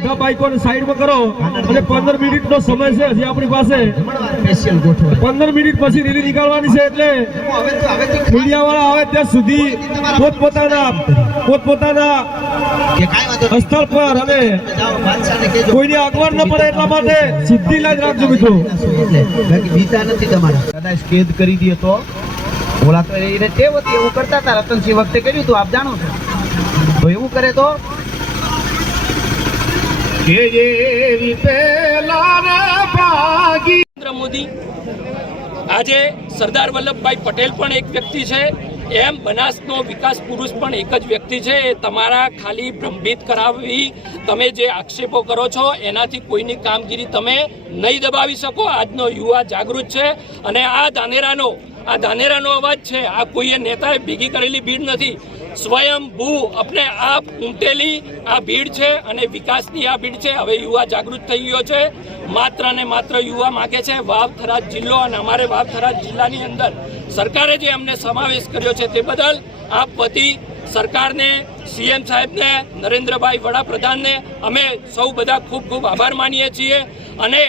બધા બાઇકોને સાઈડમાં કરો. અને પંદર મિનિટનો સમય છે હજી આપણી પાસે. પંદર મિનિટ પછી રેલી નીકળવાની છે એટલે હવેથી હવેથી મીડિયા વાળા આવે ત્યાં સુધી પોતપોતાના પોતપોતાના કે કાંઈ વાંધો નહીં. સ્થળ પર અને કોઈની અગવડ ન પડે એટલા માટે સીધી લાઈન રાખજો મિત્રો. એટલે બીતા નથી તમારા. કદાચ કેદ કરી દે તો. ઓલા તો એને ટેવ હતી એવું કરતા હતા રતનસિંહ વખતે કર્યું હતું આપ જાણો છો. તો એવું કરે તો નરેન્દ્ર મોદી, આજે સરદાર વલ્લભભાઈ પટેલ પણ એક વ્યક્તિ છે. એમ બનાસનો વિકાસ પુરુષ પણ એક જ વ્યક્તિ છે. એ તમારા ખાલી ભ્રમિત કરાવવી તમે જે આક્ષેપો કરો છો, એનાથી કોઈની કામગીરી તમે નહીં દબાવી શકો. આજનો યુવા જાગૃત છે અને આ ધાનેરાનો આ ધાનેરાનો અવાજ છે. આ કોઈએ નેતાએ ભેગી કરેલી ભીડ નથી. સ્વયં ભૂ અપને આપ ઉમટેલી આ ભીડ છે અને વિકાસની આ ભીડ છે. હવે યુવા જાગૃત થઈ ગયો છે. માત્ર ને માત્ર યુવા માગે છે વાવખરાદ જિલ્લો અને અમારે વાવથરા જિલ્લાની અંદર સરકારે જે અમને સમાવેશ કર્યો છે તે બદલ આપ વતી સરકારને, સીએમ સાહેબને, નરેન્દ્રભાઈ વડાપ્રધાનને અમે સૌ બધા ખૂબ ખૂબ આભાર માનીએ છીએ. અને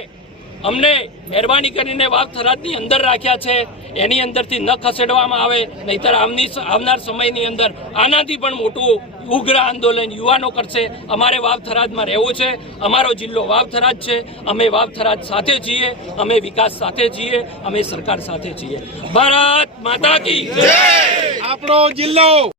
અમને મહેરબાની કરીને વાવ થરાદની અંદર રાખ્યા છે. એની અંદરથી ન ખસેડવામાં આવે, નહીતર આવની આવનાર સમયની અંદર આનાથી પણ મોટું ઉગ્ર આંદોલન યુવાનો કરશે. અમારે વાવ થરાદમાં રહેવું છે. અમારો જિલ્લો વાવ થરાદ છે. અમે વાવ થરાદ સાથે છીએ. અમે વિકાસ સાથે છીએ. અમે સરકાર સાથે છીએ. ભારત માતા કી આપણો જિલ્લો